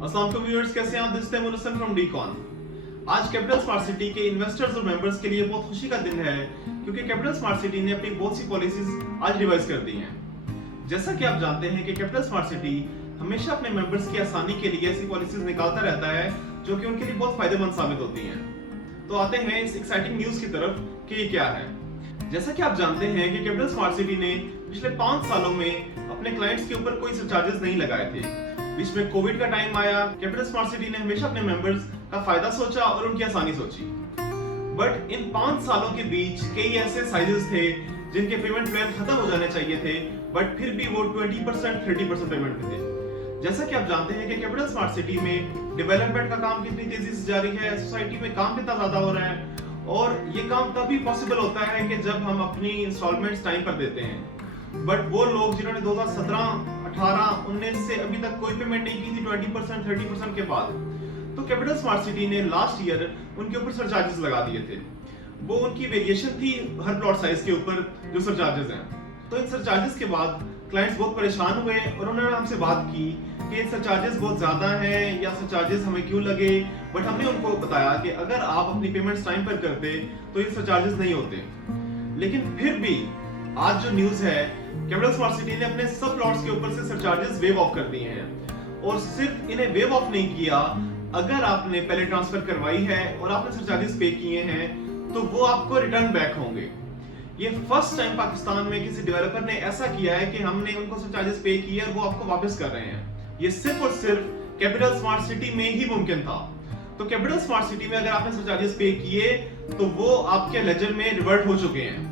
अस्सलाम वालेकुम व्यूअर्स, कैसे हैं आप? दिस है मुनस्सर फ्रॉम डीकॉन। आज कैपिटल स्मार्ट सिटी के इन्वेस्टर्स और मेंबर्स के लिए बहुत खुशी का दिन है क्योंकि कैपिटल स्मार्ट सिटी ने अपनी बहुत सी पॉलिसीज आज रिवाइज कर दी हैं। जैसा कि आप जानते हैं कि कैपिटल स्मार्ट सिटी हमेशा अपने मेंबर्स की आसानी के लिए ऐसी पॉलिसीज निकालता रहता है जो कि उनके लिए बहुत फायदेमंद साबित होती हैं। तो आते हैं इस एक्साइटिंग न्यूज की तरफ कि ये क्या है। जैसा कि आप जानते हैं कि कैपिटल स्मार्ट सिटी ने पिछले 5 सालों में अपने क्लाइंट्स के ऊपर कोई सरचार्जेस नहीं लगाए थे। बीच में कोविड का टाइम आया, कैपिटल स्मार्ट सिटी ने हमेशा अपने मेंबर्स का फायदा सोचा और उनकी आसानी सोची। बट इन 5 सालों के बीच कई ऐसे साइजेस थे जिनके पेमेंट प्लान खत्म हो जाने चाहिए थे, बट फिर भी वो 20% 30% पेमेंट पे थे। जैसा कि आप जानते हैं कि कैपिटल स्मार्ट सिटी में डेवलपमेंट का काम कितनी तेजी से जारी है, सोसाइटी में काम कितना ज्यादा हो रहा है, और ये काम तभी पॉसिबल होता है कि जब हम अपनी इंस्टॉलमेंट्स टाइम पर देते हैं। बट वो लोग जिन्होंने 2017, 18, 19 से अभी तक कोई पेमेंट नहीं की थी 20%, 30% के बाद, तो कैपिटल स्मार्ट सिटी ने लास्ट ईयर उनके ऊपर सरचार्जेस लगा दिए थे। वो उनकी वेरिएशन थी हर प्लॉट साइज के ऊपर जो सरचार्जेस हैं। तो इन सरचार्जेस के बाद क्लाइंट्स बहुत परेशान हुए और उन्होंने हमसे बात की कि सरचार्जेस बहुत ज्यादा हैं या सरचार्जेस हमें क्यों लगे। बट हमने उनको बताया कि अगर आप अपनी पेमेंट्स टाइम पर करते तो ये सरचार्जेस नहीं होते। लेकिन फिर भी आज जो न्यूज है, कैपिटल स्मार्ट सिटी ने अपने सब प्लॉट्स के ऊपर से सरचार्जेस वेव ऑफ कर दिए हैं। और सिर्फ इन्हें वेव ऑफ नहीं किया, अगर आपने पहले ट्रांसफर करवाई है और आपने सरचार्जेस पे किए हैं तो वो आपको रिटर्न बैक होंगे। ये फर्स्ट टाइम पाकिस्तान में किसी डेवलपर ने ऐसा किया है कि हमने उनको सरचार्जेस पे किए और वो आपको वापस कर रहे हैं। ये सिर्फ और सिर्फ कैपिटल स्मार्ट सिटी में ही मुमकिन था। तो कैपिटल स्मार्ट सिटी में अगर आपने सरचार्जेस पे किए तो वो आपके लेजर में रिवर्ट हो चुके हैं।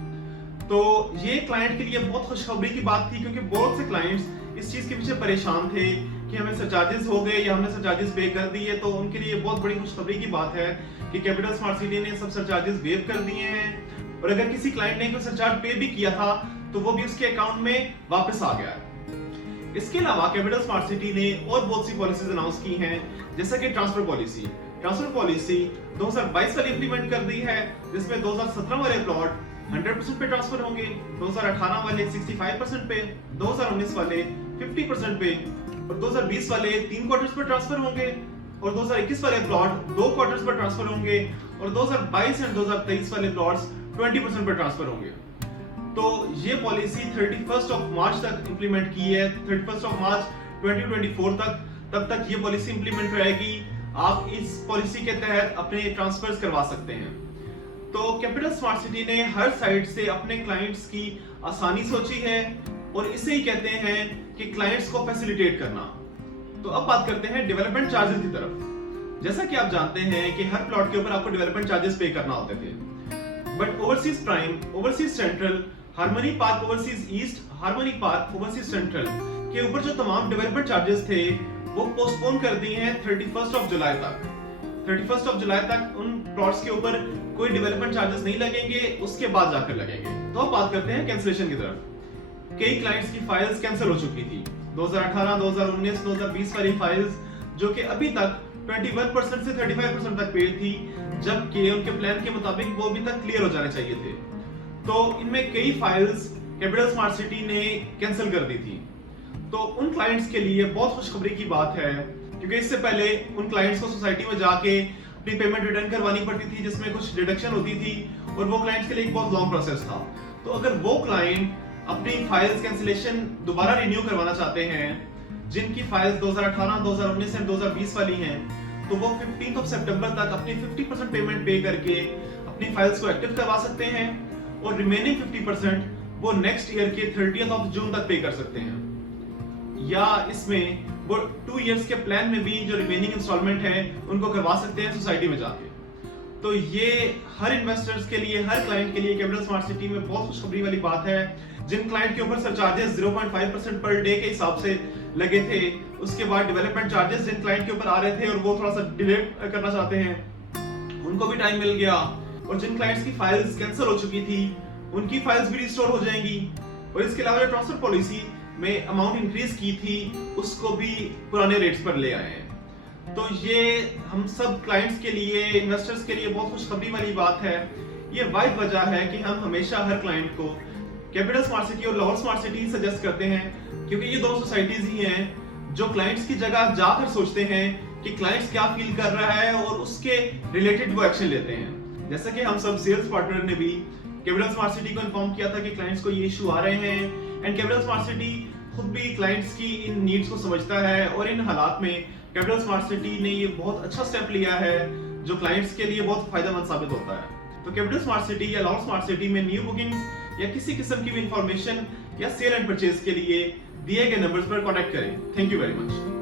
तो ये क्लाइंट के लिए बहुत खुशखबरी की बात थी क्योंकि बहुत से क्लाइंट्स इस चीज के पीछे परेशान थे कि हमें सरचार्जेस हो गए या हमने सरचार्जेस पे कर दिए। तो उनके लिए बहुत बड़ी खुशखबरी की बात है कि कैपिटल स्मार्ट सिटी ने सब सरचार्जेस वेव कर दिए हैं। और अगर किसी क्लाइंट ने कोई सरचार्ज पे भी किया था तो वो भी उसके अकाउंट में वापस आ गया है। इसके अलावा कैपिटल स्मार्ट सिटी ने और बहुत सी पॉलिसीज अनाउंस की हैं, जैसा कि ट्रांसफर पॉलिसी 2022 वाली इंप्लीमेंट कर दी है, जिसमें 2017 वाले प्लॉट 100% पे ट्रांसफर होंगे, 2018 वाले 65% पे, 2019 वाले 50% पे और 2020 वाले 3 क्वार्टर्स पर ट्रांसफर होंगे और 2021 वाले प्लॉट 2 क्वार्टर्स पर ट्रांसफर होंगे और 2022 एंड 2023 वाले प्लॉट्स 20% पर ट्रांसफर होंगे। तो ये पॉलिसी 31 मार्च तक इंप्लीमेंट की है, 31 मार्च 2024 तक। तब तक ये पॉलिसी इंप्लीमेंट रहेगी। आप इस पॉलिसी के तहत अपने ट्रांसफर्स करवा सकते हैं। तो कैपिटल स्मार्ट सिटी ने हर साइड से अपने क्लाइंट्स की आसानी सोची है और इसे ही कहते हैं कि क्लाइंट्स को फैसिलिटेट करना। तो अब बात करते हैं डेवलपमेंट चार्जेस की तरफ। जैसा कि आप जानते हैं कि हर प्लॉट के ऊपर आपको डेवलपमेंट चार्जेस पे करना होते थे, but overseas prime, overseas central, harmony park overseas east, harmony park overseas central के ऊपर जो तमाम डेवलपमेंट चार्जेस थे वो पोस्टपोन कर दिए हैं 31 जुलाई तक। 31 जुलाई तक उन प्लॉट्स के ऊपर कोई डेवलपमेंट चार्जेस नहीं लगेंगे, उसके बाद जाकर लगेंगे। तो अब बात करते हैं कैंसिलेशन की तरफ। कई क्लाइंट्स की फाइल्स कैंसिल हो चुकी थी, 2018, 2019, 2020 वाली फाइल्स जो कि अभी तक 21% से 35% तक पेड थी, जबकि उनके प्लान के मुताबिक वो अभी तक क्लियर हो जाने चाहिए थे। तो इनमें कई फाइल्स कैपिटल स्मार्ट सिटी ने कैंसिल कर दी थी। तो उन क्लाइंट्स के लिए बहुत खुशखबरी की बात है क्योंकि इससे पहले उन क्लाइंट्स को सोसाइटी में जाके अपनी पेमेंट रिटर्न करवानी पड़ती थी, जिसमें कुछ डिडक्शन होती थी और वो क्लाइंट्स के लिए एक बहुत लॉन्ग प्रोसेस था। तो अगर वो क्लाइंट अपनी फाइल्स कैंसिलेशन दोबारा रिन्यू करवाना चाहते हैं, जिनकी फाइल्स 2018, 2019 और 2020 वाली हैं, तो वो 15 सितंबर तक अपनी 50% पेमेंट पे करके अपनी फाइल्स को एक्टिव करवा सकते हैं और रिमेनिंग 50% वो नेक्स्ट ईयर के 30 जून तक पे कर सकते हैं। या इसमें वो 2 इयर्स के प्लान में भी जो रिमेनिंग इंस्टॉलमेंट है उनको करवा सकते हैं सोसाइटी में जाके। तो ये हर इन्वेस्टर्स के लिए, हर क्लाइंट के लिए कैपिटल स्मार्ट सिटी में बहुत खुशखबरी वाली बात है। जिन क्लाइंट के ऊपर सरचार्जेस 0.5% पर डे के हिसाब से लगे थे, उसके बाद डेवलपमेंट चार्जेस जिन क्लाइंट के ऊपर आ रहे थे और वो थोड़ा सा डिले करना चाहते हैं, उनको भी टाइम मिल गया। और जिन क्लाइंट्स की फाइल्स कैंसिल हो चुकी थी, उनकी फाइल्स भी रिस्टोर हो जाएंगी। और इसके अलावा ट्रांसफर पॉलिसी में अमाउंट इंक्रीज की थी, उसको भी पुराने रेट्स पर ले आए हैं। तो ये हम सब क्लाइंट्स के लिए, इन्वेस्टर्स के लिए बहुत खुशखबरी वाली बात है। ये वाइड वजह है कि हम हमेशा हर क्लाइंट को कैपिटल स्मार्ट सिटी और लाहौर स्मार्ट सिटी सजेस्ट करते हैं क्योंकि ये दोनों सोसाइटीज ही हैं जो क्लाइंट्स की जगह जाकर सोचते हैं कि क्लाइंट्स क्या फील कर रहा है और उसके रिलेटेड वो एक्शन लेते हैं। जैसा कि हम सब सेल्स पार्टनर ने भी कैपिटल स्मार्ट सिटी को इन्फॉर्म किया था कि क्लाइंट्स को ये इशू आ रहे हैं, एंड कैपिटल स्मार्ट सिटी खुद भी क्लाइंट्स की इन नीड्स को समझता है और इन हालात में कैपिटल स्मार्ट सिटी ने ये बहुत अच्छा स्टेप लिया है जो क्लाइंट्स के लिए बहुत फायदेमंद साबित होता है। तो कैपिटल स्मार्ट सिटी या लॉन्ग स्मार्ट सिटी में न्यू बुकिंग्स या किसी किस्म की भी इंफॉर्मेशन या सेल एंड परचेज के लिए दिए गए नंबर्स पर कॉन्टैक्ट करें। Thank you very much.